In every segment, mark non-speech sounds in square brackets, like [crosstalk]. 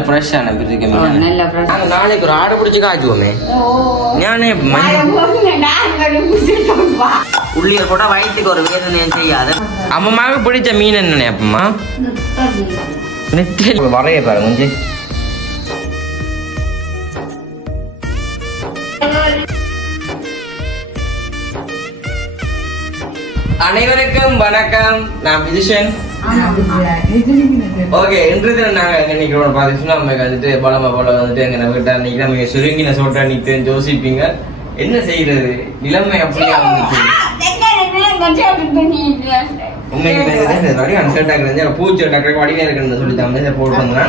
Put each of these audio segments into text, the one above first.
ஃப்ரெஷ்ஷான நல்ல நாளைக்கு ஒரு ஆடை பிடிச்சி காய்ச்சுவோமே ஞானே உள்ளியல் வயிற்றுக்கு ஒரு செய்யாது அம்மாவுக்கு பிடிச்ச மீன் என்னண்ணே அப்பம்மா நெத்தியில் வரைய பாருங்க கொஞ்சம் அனைவருக்கும் வணக்கம் நான் விதுஷன் ஓகே இன்று தினம் நாங்க எங்க நிக்கிறோம் பாத்தீங்கன்னா நம்ம வந்துட்டு பலமா போல வந்துட்டு எங்க வீட்டை அன்னைக்கு நம்ம சுருங்கின சோட்டா நிக்க யோசிப்பீங்க என்ன செய்யறது? நிலைமை அப்படியே வந்துச்சு உண்மைக்கு வடி அன்சர்ட்டா இருந்து பூச்சி டக்கரை வடிவே இருக்குன்னு சொல்லி தான் இதை போட்டுருந்தா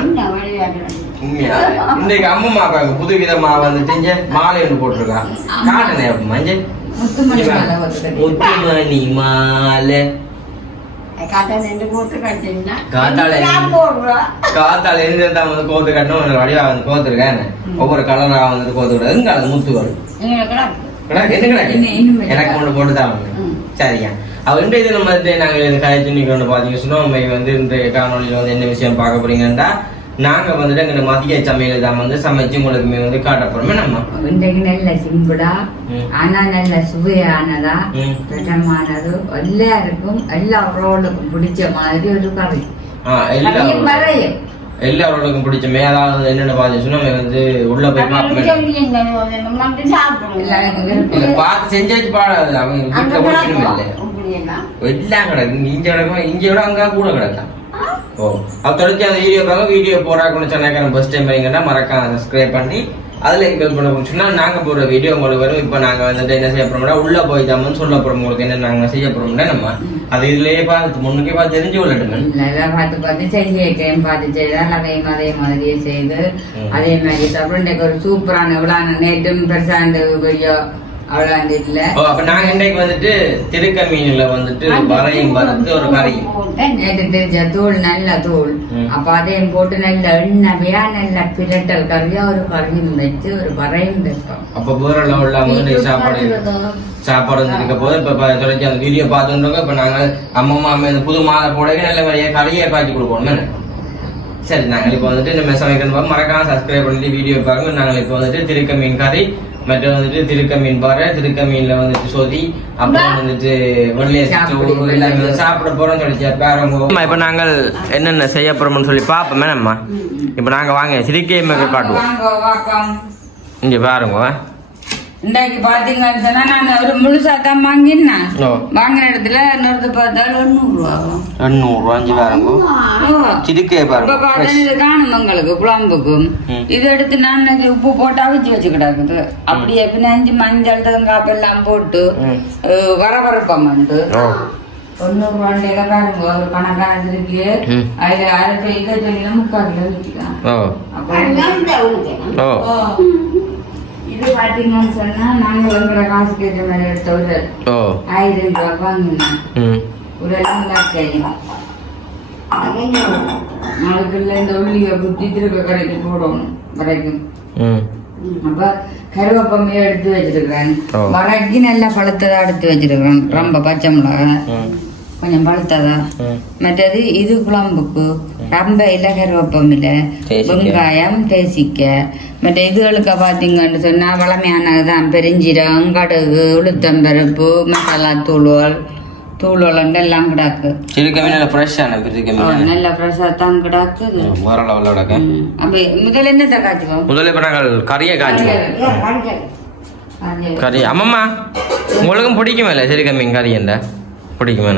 உண்மையா? இன்றைக்கு அம்மா மாப்பாங்க புது விதமா வந்துட்டு இங்க மாலை ஒன்று போட்டிருக்கா காட்டுனே அப்ப மஞ்சள்? முத்துமணி மாலை. காத்தால தான் வந்து கோத்து கட்டணும் வடிவா வந்து கோத்துருக்கேன் ஒவ்வொரு கலரா வந்து கோத்து எங்க அது முத்து வரும். எனக்கு ஒன்று போட்டு தான் வாங்க. ம். சரிங்க அவ இன்றைய தினம் வந்து நாங்கள் காய்ச்சி நிற்கிறோம் பார்த்தீங்க சொன்னோம் நம்ம வந்து இன்றைய காணொலியில் வந்து என்ன விஷயம் பார்க்க போறீங்கன்னா நாங்க வந்துட்டு எங்க மதிய சமையல் தான் வந்து சமைச்சு உங்களுக்கு வந்து காட்ட போறோமே. நம்ம இன்றைக்கு நல்ல சிம்பிளா. ஆனா நல்ல சுவையானதா. திடமானது எல்லாருக்கும் எல்லா உறவுகளுக்கும் பிடிச்ச மாதிரி ஒரு ஆ, எல்லா எல்லாரோடக்கும் பிடிச்சமே. அதாவது என்னென்ன பார்த்தீங்க சொன்னா நம்ம வந்து உள்ள போய் பார்ப்போம். பார்த்து செஞ்சாச்சு பாடாது. அவங்க வீட்டுல எல்லாம் கிடக்கு. இங்க கிடக்கும்? இங்க விட அங்க கூட கிடக்கும் ஓ. அது தொடர்ச்சி அந்த வீடியோ பார்க்க வீடியோ போறாக்குன்னு சொன்னாக்க ஃபர்ஸ்ட் டைம் வரீங்கன்னா மறக்காம சப்ஸ்கிரைப் பண்ணி அதுல எங்களுக்கு பண்ண போச்சுன்னா நாங்க போடுற வீடியோ உங்களுக்கு வரும். இப்போ நாங்க வந்துட்டு என்ன செய்ய போறோம்னா உள்ள போய் தான் சொல்ல போறோம். உங்களுக்கு என்ன நாங்க செய்ய போறோம்னா நம்ம அது இதுலயே பார்த்து முன்னுக்கே பார்த்து தெரிஞ்சு கொள்ளட்டுமே. எல்லாம் பார்த்து பார்த்து செய்ய டைம் பார்த்து செய்தால் அதையும் அதே மாதிரியே செய்து. அதே மாதிரி அப்புறம் ஒரு சூப்பரான விழான நேற்றும் பெருசாண்டு வீடியோ அப்ப நாங்க இன்றைக்கு வந்துட்டு திருக்க மீன்ல வந்துட்டு வரையும் வறுத்து ஒரு கறியும் நேற்று தெரிஞ்ச தூள் நல்ல தூள். அப்ப அதையும் போட்டு நல்ல எண்ணெயா நல்ல பிரட்டல் கறியா ஒரு கறியும் வச்சு ஒரு வரையும் வைப்போம். அப்ப வேற லெவல்ல வந்து சாப்பாடு சாப்பாடு வந்து இருக்க போது இப்ப தொலைச்சி அந்த வீடியோ பார்த்துருக்கோம் இப்ப நாங்க அம்மா அம்மா இந்த புது மாலை போட நல்ல வழியா கறியை காய்ச்சி கொடுப்போம்? சரி நாங்கள் இப்போ வந்துட்டு நம்ம சமைக்கணும் மறக்காம சப்ஸ்கிரைப் பண்ணிட்டு வீடியோ பாருங்க. நாங்கள் இப்போ வந்துட்டு திருக்க மீன் கறி மற்றும் வந்துட்டு திருக்க மீன் பாறை திருக்க மீன்ல வந்துட்டு சொதி அப்புறம் வந்துட்டு வெள்ளைய சாப்பிடு. எல்லாமே வந்து சாப்பிட போறோம் சொல்லிச்சு பேரங்க இப்போ நாங்கள் என்னென்ன செய்ய போறோம்னு சொல்லி பார்ப்போமே. நம்ம இப்போ நாங்கள் வாங்க சிரிக்கை காட்டுவோம் வாங்க, வாக்கம். இங்க பாருங்க. இன்றைக்கு பாத்தீங்கன்னு சொன்னா நான் ஒரு முழுசா தான் வாங்கினேன் வாங்கின இடத்துல இன்னொருத்த பார்த்தாலும் எண்ணூறு ரூபா ஆகும். எண்ணூறுரூவா அஞ்சு பாருங்க. சிரிக்கை இப்ப பாருங்க பார்த்தா இது காணும் உங்களுக்கு குழம்புக்கும். இது எடுத்து நான் இன்னைக்கு உப்பு போட்டு அவிச்சு வச்சு கிடக்குது அப்படியே பின்னாஞ்சி மஞ்சள் தேங்காய் எல்லாம் போட்டு வரவரப்பம் வந்து. தொண்ணூறு ரூபாய்ல பாருங்க ஒரு இருக்கு. ம். அதுல அரை இதை சொல்லி முக்கால் கிலோ விற்கலாம் ஓ அப்போ ஓ ஓ. இது பாத்தீங்கன்னு சொன்னா நாங்க எங்களோட காசுக்கு ஏற்ற மாதிரி எடுத்த ஒரு ஓ. ஆயிரம் ரூபாய் வாங்கினோம். ம். ஒரு எல்லாம் கையும் நாளுக்குள்ள இந்த உள்ளிய குத்தி திருக்க கடைக்கு போடணும் வரைக்கும் அப்ப கருவேப்பமையை எடுத்து வச்சிருக்கிறேன். ஓ. வரைக்கு நல்லா பழுத்ததா எடுத்து வச்சிருக்கிறேன். ரொம்ப பச்சை மிளகாய். கொஞ்சம் பழுத்ததா? மற்றது இது குழம்புக்கு ரொம்ப இல்லை கருவேப்பம் இல்லை. வெங்காயம் தேசிக்க. மற்ற இதுகளுக்கு பார்த்தீங்கன்னு சொன்னால் வளமையானதுதான். பெருஞ்சீரகம் கடுகு உளுத்தம்பருப்பு மசாலா தூள்கள் தூள்கள் எல்லாம் கிடாக்கு. மீன் ஃப்ரெஷ்ஷான நல்ல பிரசாதம் கிடாக்குது வேற லெவலில் கிடக்கு. அப்ப முதல்ல என்ன காய்ச்சுவோம் முதல்ல இப்போ நாங்கள் கறியை காய்ச்சுவோம் கறி. அம்மம்மா உங்களுக்கும் பிடிக்குமா இல்லை? கறி என்ன பிடிக்குமா?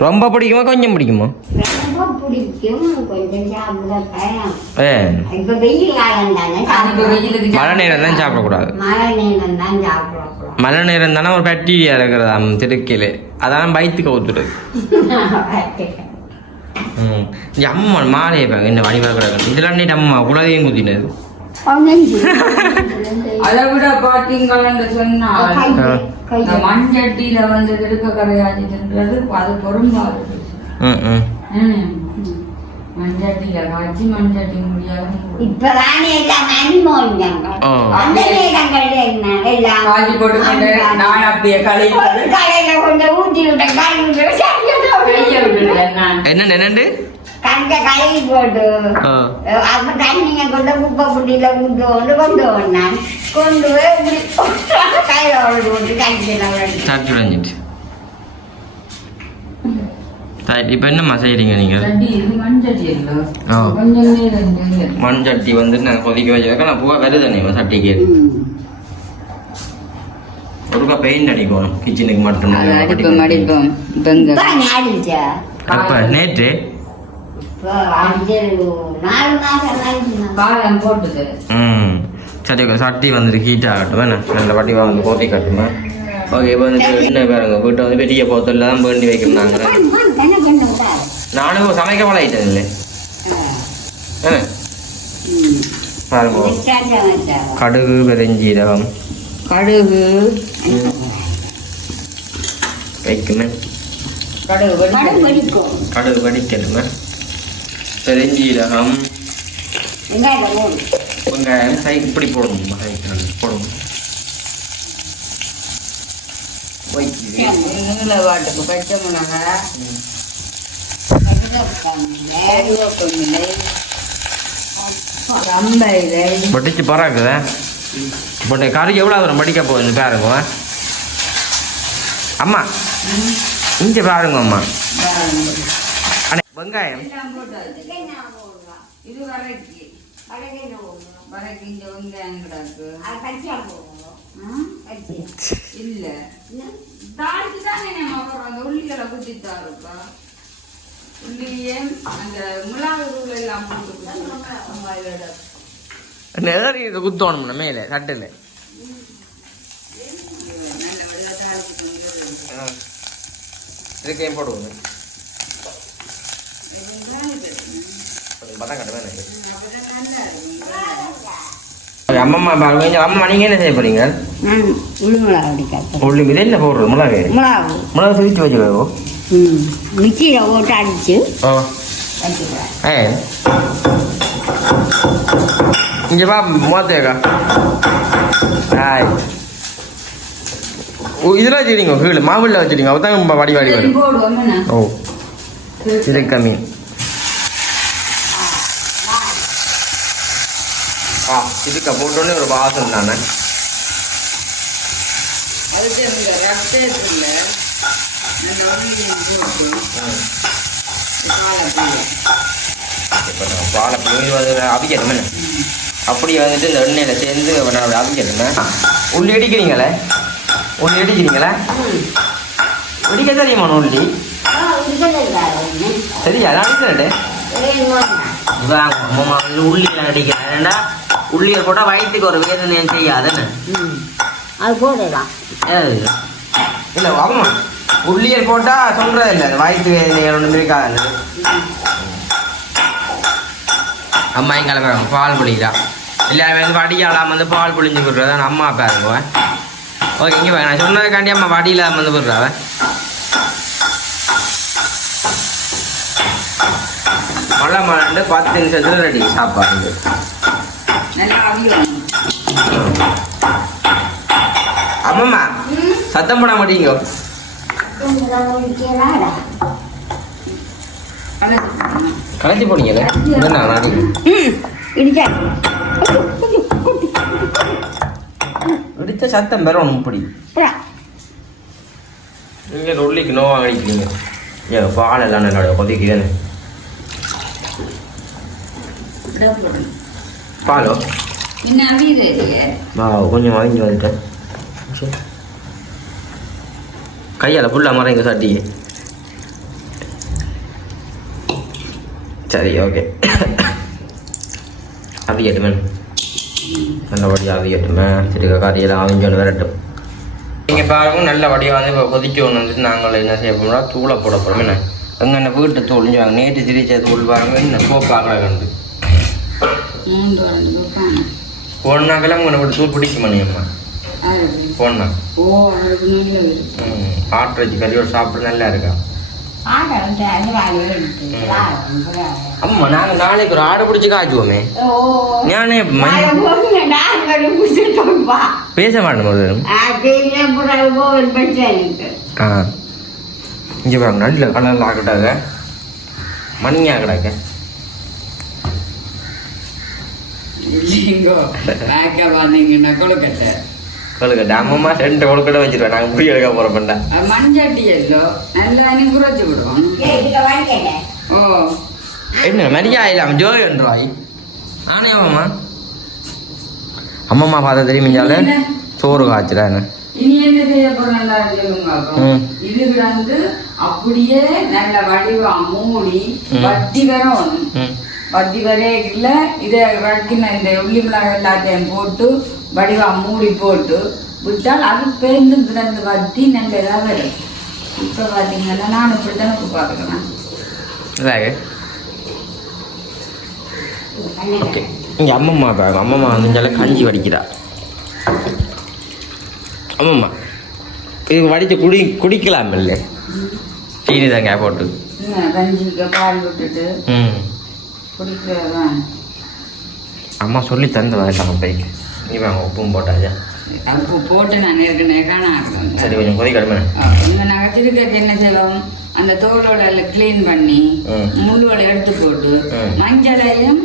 ரொம்ப பிடிக்குமா கொஞ்சம் பிடிக்குமா? மழை நேரம் தான் சாப்பிடக்கூடாது. மழை நேரம் தான் ஒரு பாக்டீரியா இருக்கிறதாம் திருக்கையில் அதான் வயிற்றுக்கு ஊத்துறது ம். அம்மா மாலையை பாருங்க இந்த கிடக்கு இதெல்லாம் நீ அம்மா குலதையும் குத்தினது. [laughs] அதை விட பாத்தீங்கன்னு சொன்னால் இந்த மண்சட்டியில வந்து திருக்க கரையாச்சின்றது அது பொருந்தாது. மண்சட்டியில காய்ச்சி மண்சட்டி முடியாது காய்ச்சி நான் அப்படியே கொண்டு என்ன என்னண்டு? கண்ட கழுவி போட்டு. ஆ. அப்ப தண்ணிங்க கொண்டு குப்பை புட்டியில ஊத்து கொண்டு கொண்டு வந்தான் கொண்டு போய் இப்படி கையில போட்டு சரி இப்போ என்னம்மா செய்கிறீங்க நீங்கள். மண் சட்டி வந்து நான் கொதிக்க வச்சிருக்கேன் நான் பூவா வருது நீ சட்டிக்கு. ஒருக்கா பெயிண்ட் அடிக்கணும். கிச்சனுக்கு மட்டும். அடிப்போம் அடிப்போம். இப்ப இங்க அடிச்சா? அப்போ நேற்று சரி ஓகே. சட்டி வந்துட்டு ஹீட் ஆகட்டும். வேணா நல்ல வட்டிவா வந்து கோத்தி கட்டுமா? ஓகே இப்போ வந்துட்டு என்ன பாருங்க. வீட்டை வந்து பெரிய போத்தலில் தான் வேண்டி வைக்கணும் நாங்கள் நானும் சமைக்க பழகிட்டேன் இல்லை பாருங்க. கடுகு பெருஞ்சீரகம். கடுகு. வைக்குமே. கடுகு. கடுகு வடிக்கணுமே. பெருஞ்சீரகம் வெங்காயம் கை இப்படி போடணும் கை போடணும். வைக்குது நீல வாட்டுக்கு பச்சை மிளகாய் வடிச்சு பறாக்குதா இப்போ கறிக்கு எவ்வளோ வரும் படிக்க போகுது பாருங்க அம்மா. இங்கே பாருங்க அம்மா. வெங்காயம். இது வரைக்கு வரைக்கு இங்க வெங்காயம் கிடக்கு? இல்ல. தாளிச்சு தானே நம்ம அப்புறம் அந்த உள்ளிகளை குத்தி தாருப்பா உள்ளியே அந்த மிளகு தூள் எல்லாம் போட்டு குத்தி அம்மா இதோட நேரி இதை குத்தோணும்னா மேலே சட்டில் நல்ல வெள்ளை தாளிச்சு கொண்டு இதுக்கையும் போடுவோம். அம்மம்மா அம்மா நீங்கள் என்ன செய்ய போறீங்க? உள்ளி இது என்ன போடுறது மிளகு மிளகு மிளகு சுவிச்சு வச்சுக்கோ. மிக்சியில் போட்டு அடிச்சு ஏ. இங்கே வா மோத்தேக்கா ஹாய் ஓ இதில் வச்சுருங்க கீழே. மாவுள்ள வச்சுருங்க அவதான் வடி வாடி சரி, வரும்? ஓ. திருக்க மீன் ஆ இதுக்க போட்டோன்னே ஒரு வாசம் தானே அதுக்கு இந்த ரத்தத்துல போட்டு காலப்பூ இப்போ நான் பாலை பிழிஞ்சு வந்து அவிக்கணுமே அப்படி வந்துட்டு இந்த எண்ணெயில் சேர்ந்து அவிக்கணுமே உள்ளி அடிக்கிறீங்களே உள்ளி அடிக்கிறீங்களே இடிக்க தெரியுமா உள்ளி சரி அதான் அடிக்கிறேன் அம்மா உள்ளியை போட்டால் வயிற்றுக்கு ஒரு வேதனை செய்யாதுன்னு அது போடலாம் இல்லை ஆமா உள்ளியல் போட்டால் சொல்கிறது இல்லை வயிற்று வேதனை ஒன்றும் இருக்காது. அம்மா எங்களை பால் புளிக்கிறா. எல்லாருமே வந்து வடியாலாம் வந்து பால் புளிஞ்சு விடுறதான் அம்மா பாருங்க ஓகே இங்கே நான் சொன்னதுக்காண்டி அம்மா வடியில் வந்து விடுறாவ மழை மழை பத்து நிமிஷத்துல ரெடி சாப்பாடு. அவியணும் அம்மம்மா சத்தம் பண்ண மாட்டீங்க. கலைச்சி போனீங்களே என்ன நாளைக்கு இடிச்சா. சத்தம் பெறணும் இப்படி நீங்கள் உள்ளிக்கு நோவா அடிக்கிறீங்க ஏன் பால் எல்லாம் என்னோட கொதிக்குதுன்னு பாலோ. இன்னும் அவியுது இல்லையே வா கொஞ்சம் வாங்கி வந்துட்டேன். கையால் ஃபுல்லாக மறைங்க சட்டி சரி ஓகே அவியட்டுமே. நல்லபடியாக அவியட்டுமே. சரி கறியெல்லாம் அவிஞ்சோன்னு விரட்டும். நீங்கள் பாருங்க நல்லபடியாக வந்து இப்போ கொதிச்சு ஒன்று வந்துட்டு நாங்கள் என்ன செய்ய போகிறோம் தூளை போட போகிறோம் என்ன? எங்கே என்ன வீட்டு தூள் நேற்று திரிச்ச தூள் பாருங்க இன்னும் சோப்பாக்கலை கண்டு. மூன்று ரெண்டு ரூபாய் போனாக்கெல்லாம் உங்களை விட்டு தூள் பிடிக்க மாட்டேங்கம்மா அது போனா. ஓ அதுக்கு நல்ல ம் ஆட்டுறச்சி கறியோடு சாப்பிட நல்லா இருக்கா? அம்மா நாங்கள் நாளைக்கு ஒரு ஆடை பிடிச்சி காய்ச்சுவோமே. ஞானே மணி பேச மாட்டேன் ஒரு ஆ. இங்கே பாருங்க நல்ல கலரில் ஆக்கட்டாங்க. மணியா கிடக்க. இல்லைங்கோ பேக்க பார்த்தீங்கன்னா கொழுக்கட்டை கொழுக்கட்டை அம்மம்மா ரெண்டு கொழுக்கட்டை வச்சிருவேன். நாங்கள் புளி எடுக்க மண்சட்டி எல்லோ நல்லா குறைச்சி விடுவோம். ஓ. என்ன மரியா இல்லாம ஜோதி என்றாய் ஆனே அம்மா அம்மம்மா பார்த்தா தெரியுமிஞ்சால சோறு காய்ச்சுறான்னு இனி என்ன செய்ய போறேன்டா சொல்லுங்க அப்போ. ம். இது வந்து அப்படியே நல்ல வடிவா மூடி. வட்டி வரணும் வட்டி வரையில இதை வடிக்கின இந்த உள்ளி மிளகாய் எல்லாத்தையும் போட்டு வடிவா மூடி போட்டு விட்டால் அது பேர்ந்து கிடந்து வட்டி நல்ல இதாக வரும். இப்போ பார்த்தீங்கன்னா நான் இப்படித்தான் இப்போ பார்க்குறேன் இதாக. கண்ணுக்கு. ஓகே. இங்கே அம்மம்மா பாருங்க. அம்மம்மா வந்து கஞ்சி வடிக்கிறா அம்மம்மா இது வடித்து குடி குடிக்கலாம் இல்லை சீனி தாங்க போட்டு. கஞ்சிக்கு பால் விட்டுட்டு. ம். தான் அம்மா சொல்லி தந்து வேண்டாம் பைக்கு. நீ வாங்க உப்பும் போட்டாச்சா. அப்போ போட்டு நான் ஏற்கனவே காணாடுறேன் சரி கொஞ்சம் கொதி கடுமை. நாங்கள் திருக்கக்கு என்ன செய்வோம் அந்த தோலோட க்ளீன் பண்ணி ம். முள்ளுவோட எடுத்து போட்டு. மஞ்சளையும்.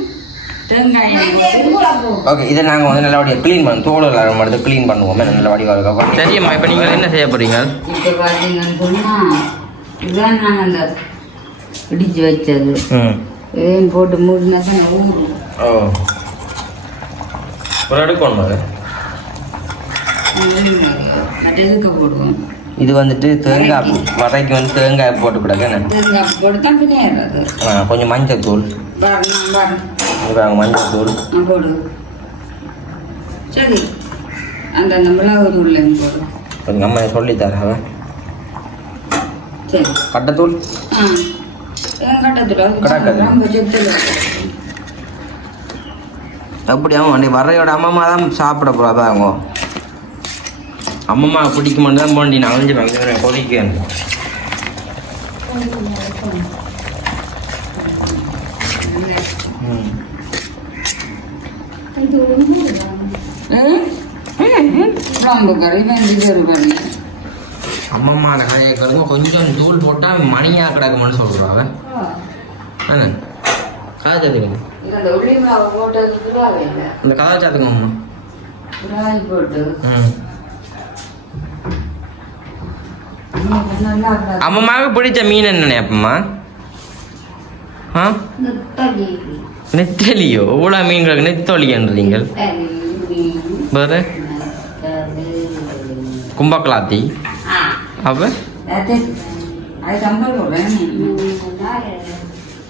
ஓகே இதை நாங்கள் வந்து நல்லபடியாக க்ளீன் பண்ண தோல் மட்டும் க்ளீன் பண்ணுவோம் நல்ல வடிவாக இருக்கும் சரியம்மா இப்போ நீங்கள் என்ன செய்ய போகிறீங்க இப்போ பார்த்தீங்கன்னு சொன்னால் இதுதான் நான் அந்த இடிச்சு வச்சது. ம். இதையும் போட்டு மூடினா தான் ஊறும். ஓ. ஒரு எடுக்கணும் அது? மற்ற எதுக்கு போடுவோம்? இது வந்துட்டு தேங்காய் பூ. வரைக்கு வந்து தேங்காய் போட்டு கிடக்கு தேங்காய் போட்டு தான் கொஞ்சம் மஞ்சள் தூள் மஞ்சள் தூள் போடு. சரி. அந்த அந்த மிளகு கொஞ்சம் அம்மா சொல்லி தரேன் சரி. கட்டத்தூள். ஆ. அப்படி அவன் அன்னைக்கு வரையோட அம்மா தான் சாப்பிட போகிறா பாருங்க அம்மம்மா பிடிக்குமான்னு தான் போண்டி நான் அழிஞ்சு வாங்க கொதிக்க ரொம்ப கறி வெந்து ஒரு கறி அம்மம்மா அந்த கடையை கடுங்க கொஞ்சம் தூள் போட்டால் மணியாக கிடக்குமான்னு மாவு போட்டது புறாவே இல்லை இந்த காய்ச்சாத்துங்க அம்மா. அம்மம்மாவுக்கு பிடிச்ச மீன் என்ன அப்பம்மா? ஆ? நெத்தலி. நெத்தலியோ? இவ்வளோ மீன்களுக்கு நெத்தொலின்றீங்கள் நெத்தலி, மீன், வேறு. கும்பக்கலாத்தி. ஆ. அப்போ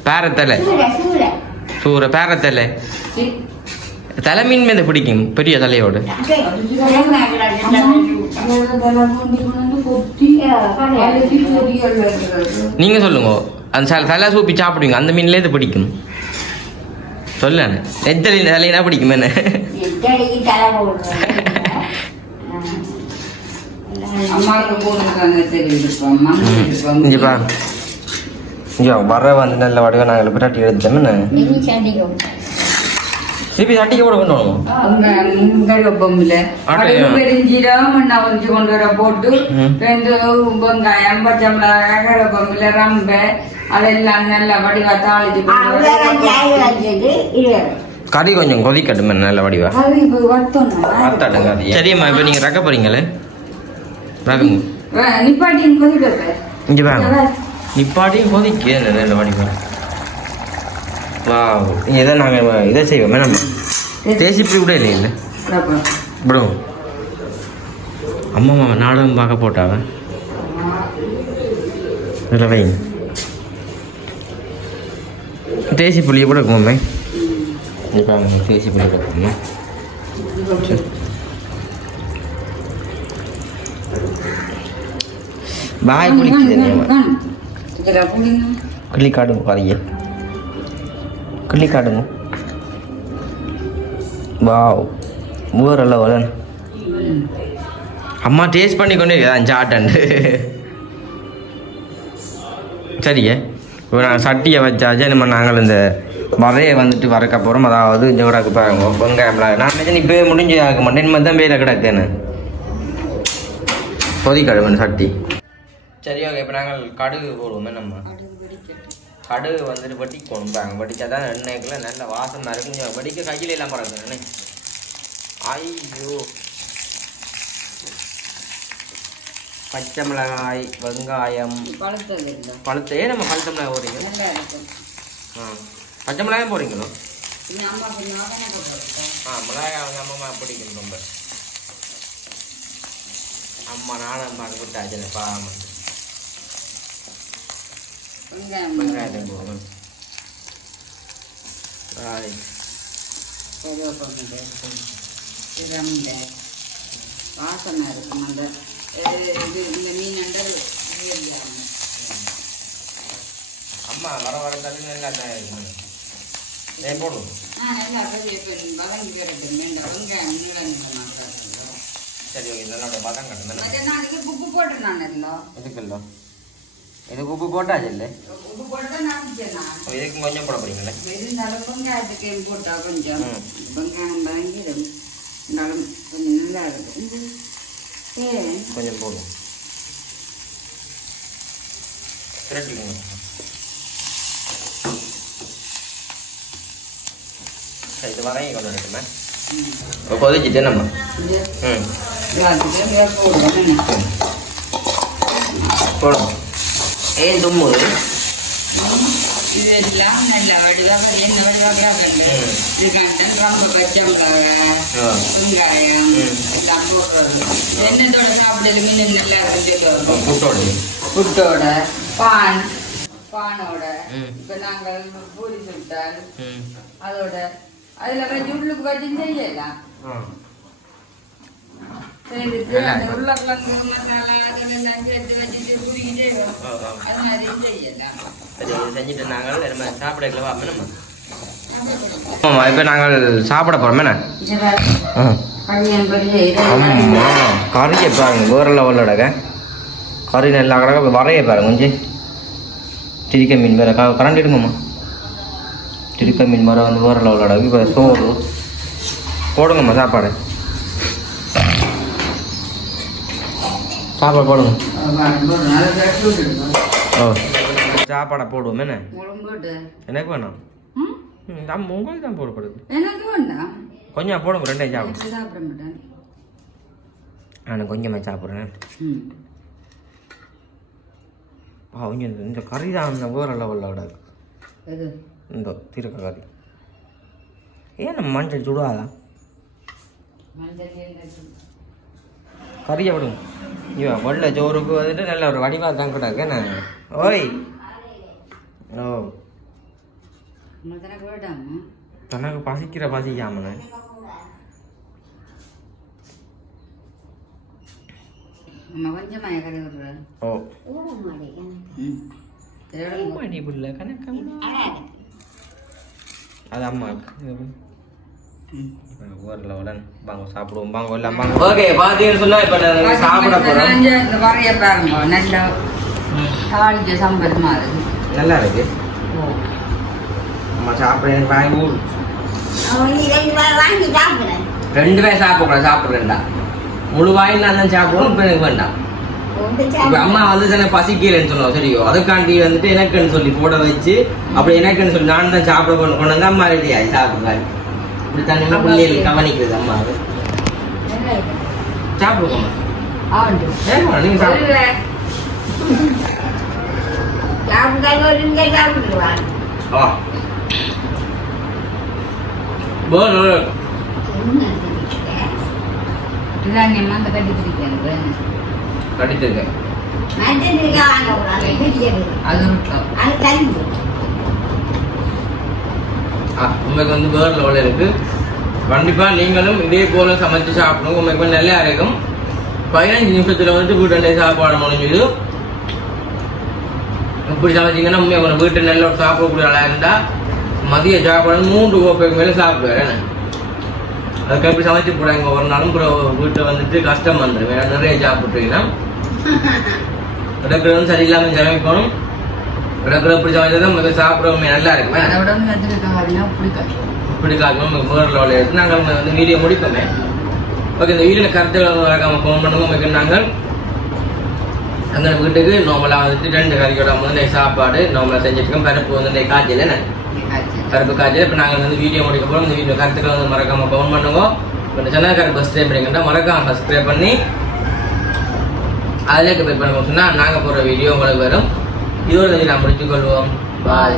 பேரத்தலை. சூற பேரத்தலை. தலை மீன் மீது பிடிக்கும் பெரிய தலையோடு. நீங்க நீங்கள் சொல்லுங்க. அந்த சில தலை சூப்பி சாப்பிடுவீங்க அந்த மீன்லேயே இது பிடிக்கும்? சொல்ல. நெத்தலி தலைனா பிடிக்கும் என்ன நெத்தலிக்கு தலை போடுறேன். அம்மாவுக்கு போட்டுருக்காங்க தெரியும் அம்மா இங்கே பா இங்கே வர வந்து நல்ல வடிவம் நாங்கள் பிராட்டி சண்டிகை. திருப்பி சட்டிக்கு கூட கொண்டு வரணும் கொண்டு வர போட்டு. ரெண்டு வெங்காயம் பச்சை மிளகாய் ரம்பை அதெல்லாம் நல்லா வடிவா தாளிச்சு. கறி கொஞ்சம் கொதிக்கட்டும் நல்ல வடிவா சரிம்மா இப்போ நீங்கள் ரக்க போறீங்களே நிப்பாட்டி கொதிக்க இங்கே வாங்க நிப்பாட்டியும் கொதிக்க நல்ல வடிவா வா இதை நாங்கள் இதை செய்வோமே. நம்ம தேசிப்பி கூட இல்லை? இல்லை ப்ரோ அம்மா அம்மா நாடகம் பார்க்க போட்டாவ இதில் வை. தேசி புளியை கூட இருக்குமே இப்போ தேசி புளி கூட பாய் குடிக்குது கிள்ளி காடுங்க பாருங்க கிள்ளி காடுங்க வாவ் ஊரெல்லாம் வரேன் அம்மா டேஸ்ட் பண்ணி கொண்டு இருக்கா சாட்டன்ட்டு சரிங்க இப்போ நாங்கள் சட்டியை வச்சாச்சு நம்ம நாங்கள் இந்த வரையை வந்துட்டு வறக்க போகிறோம் அதாவது இந்த விடாக்கு பாருங்க வெங்காயம் நான் நினைச்சேன் இப்போ முடிஞ்சு ஆக மாட்டேன் இனிமேல் தான் பேர கிடக்குன்னு கொதி கழுவன் சட்டி சரி ஓகே இப்போ நாங்கள் கடுகு போடுவோமே நம்ம? கடுகு வந்துட்டு வட்டி கொண்டாங்க வடிச்சா தான் எண்ணெய்க்குள்ள நல்ல வாசமாக இருக்கும் கொஞ்சம் வடிக்க கையில் எல்லாம் பறக்குது ஐயோ. பச்சை மிளகாய் வெங்காயம். இல்லை. பழுத்தையே நம்ம பழுத்த மிளகாய் போடுறீங்க? ஆ. பச்சை மிளகாயும் போடுறீங்களோ? அம்மா ஆ மிளகாய் அவங்க அம்மா பிடிக்கும் ரொம்ப. அம்மா நானும் பார்க்க விட்டாச்சு பாவம். வெங்காயம் Right. கருவேப்பிலை சிரமந்த வாசனை இருக்கும் அந்த இது இந்த மீன் அண்டல் அம்மா வர வர தண்ணி நல்லா தான் இருக்கும் ஏ போடுவோம் ஆ நல்லா பெரிய பெரிய வதங்கி கிடக்கு வேண்டாம் வெங்காயம் நீளம் சரி ஓகே கட்டணும். மற்ற நாளைக்கு உப்பு போட்டு நான் எல்லாம் இதுக்குல்லோ இதுக்கு உப்பு போட்டாச்சு இல்லை இதுக்கு கொஞ்சம் போட போறீங்களே வெங்காயத்துக்கு போட்டா கொஞ்சம். வெங்காயம் வதங்கிடும் இருந்தாலும் கொஞ்சம் நல்லா இருக்கும் கொஞ்சம் போடுவோம் திரட்டிக்கோங்க இது வரையும் கொண்டு வரட்டுமே இப்போ கொதிச்சுட்டு நம்ம ம் போடுவோம் நல்லா வடிவாக என்ன வடிவாக ம். இதுக்காண்டன் ரொம்ப பச்சை மிளகாய் ஆ. வெங்காயம். எல்லாம் போடுறது எண்ணத்தோட சாப்பிடுறது மீன் நல்லா சொல்லுவாங்க புட்டோடு புட்டோட பான் பானோட. இப்ப நாங்கள் பூரி சுட்டால் அதோட அதுல வச்சு உள்ளுக்கு வச்சு செய்யலாம் செஞ்சுட்டு நாங்கள் நம்ம சாப்பிடக்கலாம் வாப்ப நம்ம. ஆமாம் இப்போ நாங்கள் சாப்பிட போகிறோம் என்ன? கறியை பாருங்க வேற லெவலோடங்க கறி நல்லா கிடக்க வரைய பாருங்க கொஞ்சம். திருக்க மீன் வேற க கரண்ட் எடுங்கம்மா. திருக்க மீன் வர வந்து வேற லெவலோட இப்போ சோறு. போடுங்கம்மா சாப்பாடு. சாப்பாடு போடுங்க. ஓ. சாப்பாடை போடுவோம் என்ன? எனக்கு வேணும். நம்ம உங்களுக்கு தான் போடப்படுது. எனக்கு வேண்டாம். கொஞ்சம் போடுங்க ரெண்டையும் சாப்பிடும் சாப்பிட மாட்டேன். நான் கொஞ்சமாக சாப்பிட்றேன். அவங்க இந்த கறி தான் அந்த வேற லெவலில் விடாது இந்த திருக்க கறி. ஏன் நம்ம மஞ்சள் சுடாதா? மஞ்சள் கறியை விடுங்க இவன் வெள்ளை சோறுக்கு வந்துட்டு நல்ல ஒரு வடிவாக தான் கிடக்கு. என்ன? ஓய். ஓ. தனக்கு பசிக்கிற விடுறேன் ஓ. கணக்கம் அது அம்மாவுக்கு ம் ஊரில் உடன் வாங்க சாப்பிடுவோம். வாங்க எல்லாம் வாங்க. ஓகே பார்த்தீங்கன்னு சொன்னா இப்போ நாங்கள் சாப்பிட போகிறோம் இந்த வரைய பாருங்க நல்லா. தாளிச்ச சம்பல் மாதிரி நல்லா இருக்கு. நம்ம சாப்பிட எனக்கு வாங்கி சாப்பிடுறேன். ரெண்டு பேர் சாப்பிடக்கூடாது சாப்பிட்றேன்டா. முழு வாயில் நான் தான் சாப்பிடுவோம் இப்போ எனக்கு வேண்டாம். இப்போ அம்மா வந்து தானே பசிக்கலன்னு சொன்னோம் சரியோ? அதுக்காண்டி வந்துட்டு எனக்குன்னு சொல்லி போட வச்சு அப்படி எனக்குன்னு சொல்லி நான் தான் சாப்பிட கொண்டு கொண்டு வந்து அம்மா ரெடியா சாப்பிடுறாரு இப்படி தனியாக பிள்ளைகள் கவனிக்கிறது அம்மா அது. சாப்பிடுவோம் ஆண்டு உங்களுக்கு வந்து வேர் லெவலில் இருக்கு. கண்டிப்பா நீங்களும் இதே போல சமைச்சு சாப்பிடணும். உங்களுக்கு நல்லா இருக்கும். பதினஞ்சு நிமிஷத்துல வந்து வீட்டு சாப்பாடு முடிஞ்சது. இப்படி சமைச்சிங்கன்னா உண்மையாக உங்களை வீட்டு நல்ல ஒரு சாப்பிடக்கூடிய ஆளாக இருந்தா மதிய சாப்பாடு மூன்று கோப்பைக்கு மேலே சாப்பிடுவார் என்ன? அதுக்கு எப்படி சமைச்சு போடாங்க ஒரு நாளும் வீட்டை வந்துட்டு கஷ்டம் வந்துடும் வேற நிறைய சாப்பிட்றீங்கன்னா கிடக்கிறது [laughs] சரியில்லாமல் சமைக்கணும். கிடக்கிற இப்படி சமைச்சா உங்களுக்கு சாப்பிடவுமே நல்லா இருக்குமே? அதை விட பிடிக்காது. வேறு லெவலில் எடுத்து நாங்கள் வந்து வீடியோ முடிப்போமே. ஓகே இந்த வீடியோ கருத்துக்கள் மறக்காம ஃபோன் பண்ணுங்க உங்களுக்கு நாங்கள் அங்கே வீட்டுக்கு நார்மலாக வந்துட்டு ரெண்டு கறியோட முதல்ல சாப்பாடு நார்மலாக செஞ்சுருக்கோம் பருப்பு வந்து காய்ச்சல் என்ன? கருப்பு காய்ச்சல். இப்போ நாங்கள் வந்து வீடியோ முடிக்க போகிறோம் இந்த வீடியோ கருத்துக்களை வந்து மறக்காம கவுண்ட் பண்ணுவோம். இப்போ சொன்னால் கருப்பு சப்ஸ்கிரைப் பண்ணிக்கிட்டா மறக்காம சப்ஸ்கிரைப் பண்ணி அதிலே கம்பேர் பண்ணுவோம் சொன்னால் நாங்கள் போடுற வீடியோ உங்களுக்கு வரும். இதோட நான் முடித்துக்கொள்வோம் பாய்